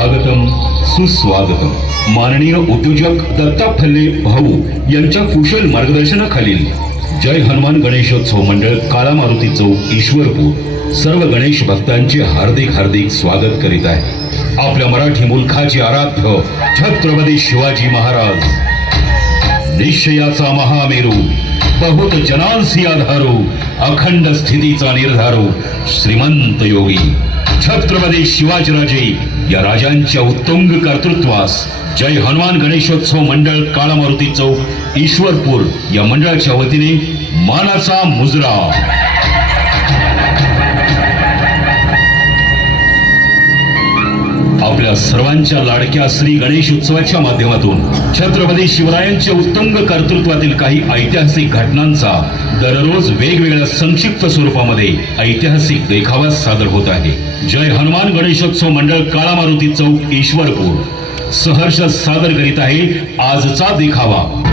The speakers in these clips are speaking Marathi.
स्वागतम सुस्वागतम. माननीय उद्योजक दत्ता फल्ले भाऊ यांच्या कुशल मार्गदर्शनाखालील जय हनुमान गणेशोत्सव मंडळ काळा मारुती चौक ईश्वरपूर. सर्व गणेश भक्तांचे हार्दिक हार्दिक स्वागत करीत आहे. आपल्या मराठी मुलखाचे आराध्य छत्रपती शिवाजी महाराज. निश्चयाचा महामेरू बहुत जनांसी आधारो अखंड स्थितीचा निर्धारो श्रीमंत योगी छत्रपती शिवाजीराजे या राजांच्या उत्तुंग कर्तृत्वास जय हनुमान गणेशोत्सव मंडळ काळामारुती चौक ईश्वरपूर या मंडळाच्या वतीने मानाचा मुजरा. आपल्या सर्वांच्या लाडक्या श्री गणेश उत्सवाच्या माध्यमातून छत्रपती शिवरायांच्या उत्तंग कर्तृत्वातील काही ऐतिहासिक घटनांचा दररोज वेगवेगळ्या संक्षिप्त स्वरूपामध्ये ऐतिहासिक देखावा सादर होत आहे. जय हनुमान गणेशोत्सव मंडळ काळा मारुती चौक ईश्वरपूर. सहर्ष सादर करीत आहे आजचा देखावा.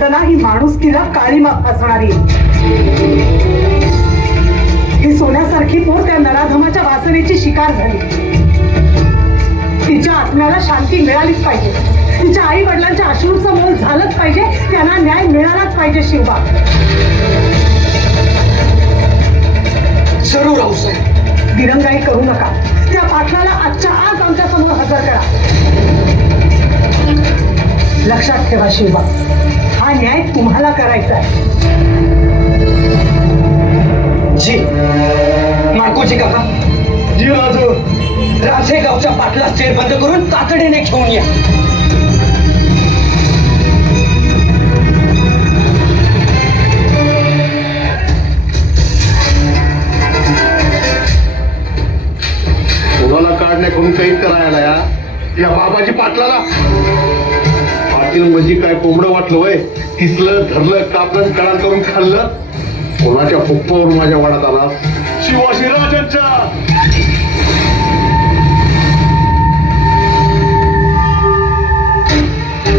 घटना ही माणुसकीला काळीमा असणारी. ही सोन्यासारखी पोर त्या नराधमाच्या वासनेची शिकार झाली. तिच्या आत्म्याला शांती मिळालीच पाहिजे. तिच्या आई वडिलांच्या अश्रूचं मोल झालंच पाहिजे. त्यांना न्याय मिळालाच पाहिजे शिवबा. जरूर राऊसाहेब दिरंगाई करू नका. त्या पाटलाला आजच्या आज आमच्यासमोर हजर करा. लक्षात ठेवा शिवबा. हा न्याय तुम्हाला करायचा आहे. जी. नागोजी काका जी राजू राजेगावच्या पाटला स्टेट बंद करून तातडीने घेऊन या. कोणाला काढण्याकडून कैद करायला या? या बाबाजी पाटलाला. पाटील म्हणजे काय कोंबडं वाटलं वय? किसलं धरलं कापलं कळा करून खाल्लं? कोणाच्या फुप्पावर माझ्या वाड्यात आला शिवाजी राजांच्या!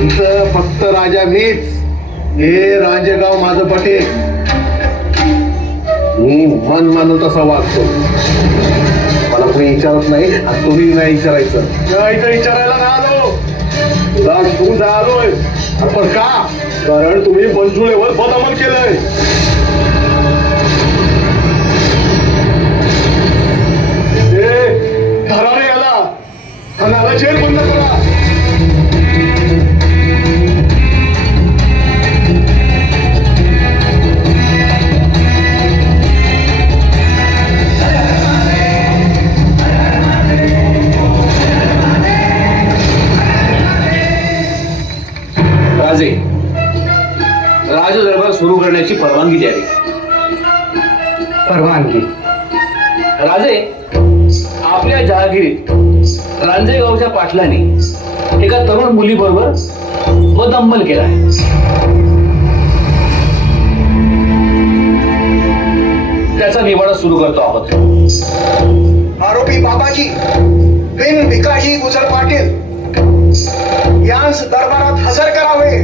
इथं फक्त राजा मीच. हे राजेगाव माझं पटेल. मी मन मानू तसा वागतो. मला कोणी विचारत नाही तुम्ही नाही विचारायचं. विचारायला ना आलो तू आलोय. आपण का? कारण तुम्ही मंजुळेवर बदअमल केलंय. राजे. राज दरबार सुरू करण्याची परवानगी द्यावी. परवानगी. राजे आपल्या जहागिरीत रांजेगावच्या पाटलाने एका तरुण मुलीबरोबर वदंबल केला त्याचा निवाडा सुरू करतो आहोत आरोपी बाबाजी बिन भिकाजी गुजर पाटील यांस दरबारात हजर करावे.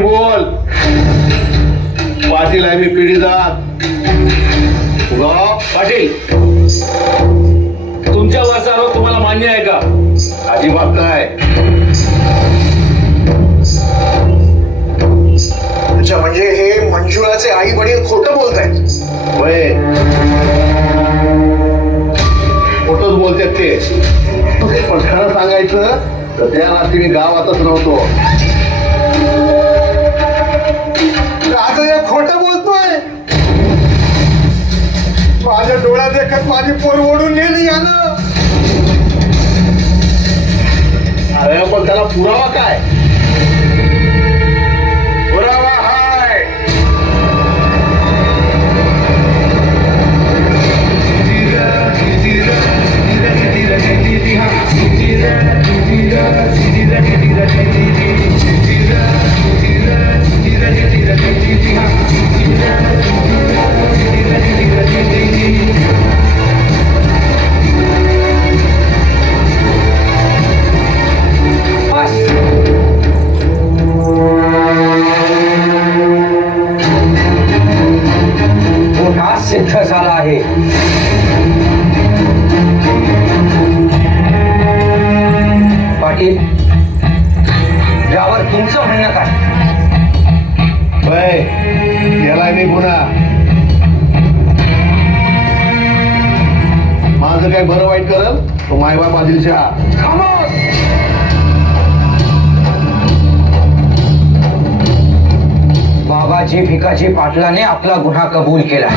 बोल. पाटील आहे मी पिढीदार. ग पाटील. तुमच्या वाचावर तुम्हाला मान्य आहे का? अजिबात काय अच्छा म्हणजे हे मंजुळाचे आई वडील खोटं बोलतायत. वय. खोटच बोलतात ते. पण खरं सांगायचं तर त्या रात्री मी गावातच नव्हतो. खोटं बोलतोय. माझ्या डोळ्यात देखत माझी पोर ओढून नेली यानं. अरे पण त्याला पुरावा काय? झाला आहे. पाटील यावर तुमचं म्हणणं काय? गेलाय मी गुन्हा माझं काय बरं वाईट करल? तो मायबाप आदिलशहा. बाबाजी भिकाजी पाटलाने आपला गुन्हा कबूल केला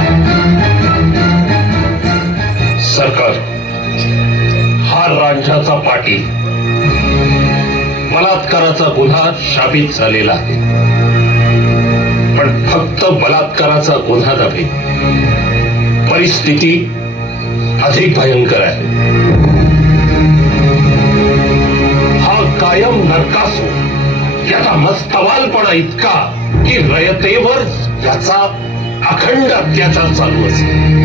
सरकार हा राज्याचा पाटील बलात्काराचा गुन्हा शाबित झालेला आहे. पण फक्त बलात्काराचा गुन्हा नव्हे परिस्थिती अधिक भयंकर आहे. हा कायम नरकासो याचा मस्तवालपणा इतका की रयतेवर याचा अखंड अत्याचार चालू असेल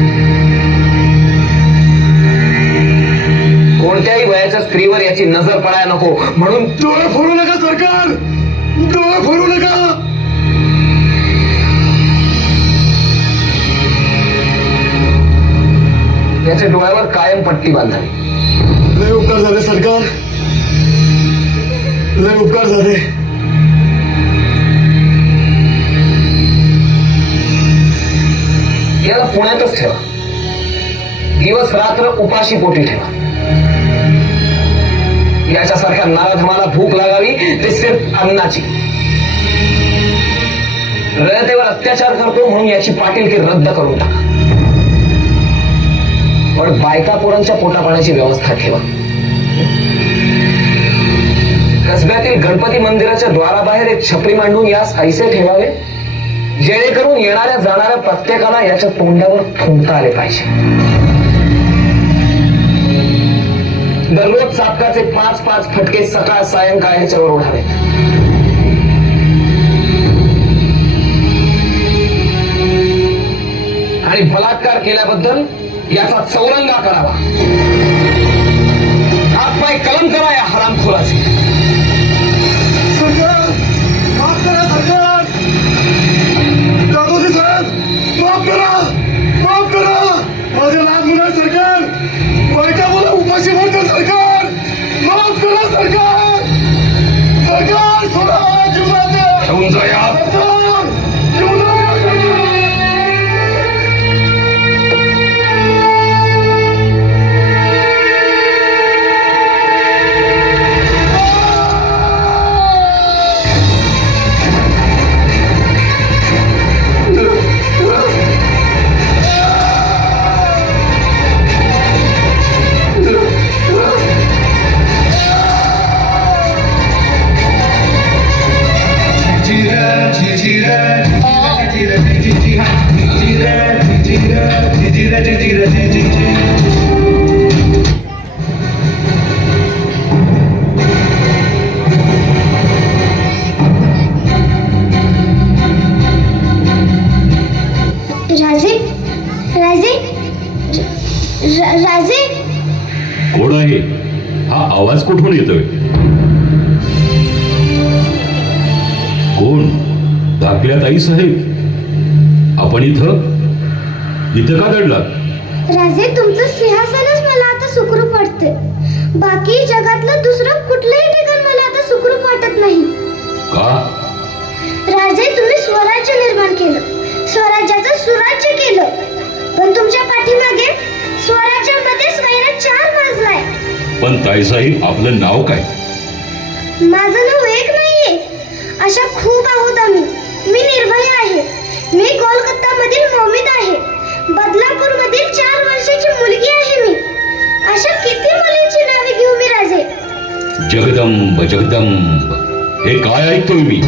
कोणत्याही वयाच्या स्त्रीवर याची नजर पडायला नको. म्हणून डोळे फोडू नका सरकार! डोळे फोडू नका! याच्या डोळ्यावर कायम पट्टी बांधावी. लय उपकार झाले सरकार. लय उपकार झाले. याला पुण्यातच ठेवा. दिवस रात्र उपाशी पोटी ठेवा. याच्यासारख्या नाराधमाला भूक लागावी ते सिर्फ अन्नाची. रयतेवर अत्याचार करतो म्हणून याची पाटीलकी रद्द करून टाका. पण बायका पोरांच्या पोटापाण्याची व्यवस्था ठेवा. कसब्यातील गणपती मंदिराच्या द्वाराबाहेर एक छपरी मांडून यास ऐसे ठेवावे? जेणेकरून येणाऱ्या जाणाऱ्या प्रत्येकाला याच्या तोंडावर थुंकता आले पाहिजे. दररोज चापकाचे पाच पाच फटके सकाळ सायंकाळ याच्यावर ओढावेत आणि बलात्कार केल्याबद्दल याचा चौरंगा करावा. राजे? राजे? र- राजे? कोण आहे? हा आवाज कुठून येतोय? कोण? थकल्यात आई साहेब. आपण इथं? इथं का दडलात? राजे तुमचं सिंहासनच मला आता सुखरूप वाटते बाकी जगातलं दुसरं कुठलंही केलं. पण तुमच्या पाठीमागे स्वराज्यामध्ये स्वैर चार माजलाय पण ताईसाहेब आपलं नाव काय? माझं नाव एक नाहीये. अशा खूप आहोत आम्ही. मी निर्भय आहे. मी कोलकाता मधील मोमिद आहे. बदलापूर मधील चार वर्षाची मुलगी आहे मी. अशा किती मुलींची नावे घेऊ मी राजे? जगदंब जगदंब. हे काय ऐकतोय मी?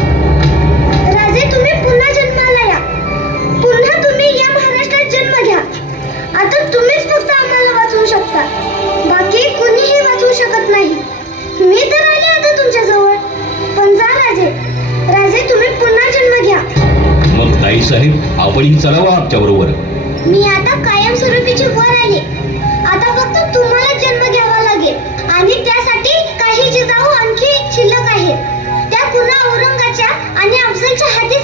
साहेब आपणही चलावा आमच्या बरोबर. मी आता कायमस्वरूपीची वर आले. आता फक्त तुम्हाला जन्म घ्यावा लागेल. आणि त्यासाठी काही जिजाऊ आणखी शिल्लक आहेत त्या पुन्हा औरंगाच्या आणि अफजलच्या हाती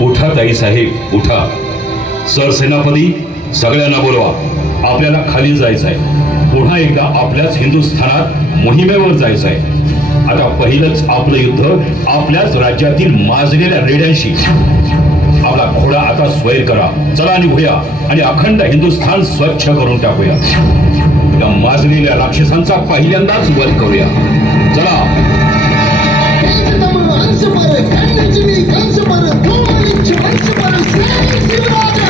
उठा ताई साहेब उठा. सरसेनापती सगळ्यांना बोलवा. आपल्याला खाली जायचं आहे. पुन्हा एकदा आपल्याच हिंदुस्थानात मोहिमेवर जायचं आहे. आता पहिलंच आपलं युद्ध आपल्याच राज्यातील माजलेल्या रेड्यांशी. आपला घोडा आता स्वैर करा. चला निघूया आणि अखंड हिंदुस्थान स्वच्छ करून टाकूया. या माजलेल्या राक्षसांचा पहिल्यांदाच वध करूया. चला. Barışı barışı, iki barışı.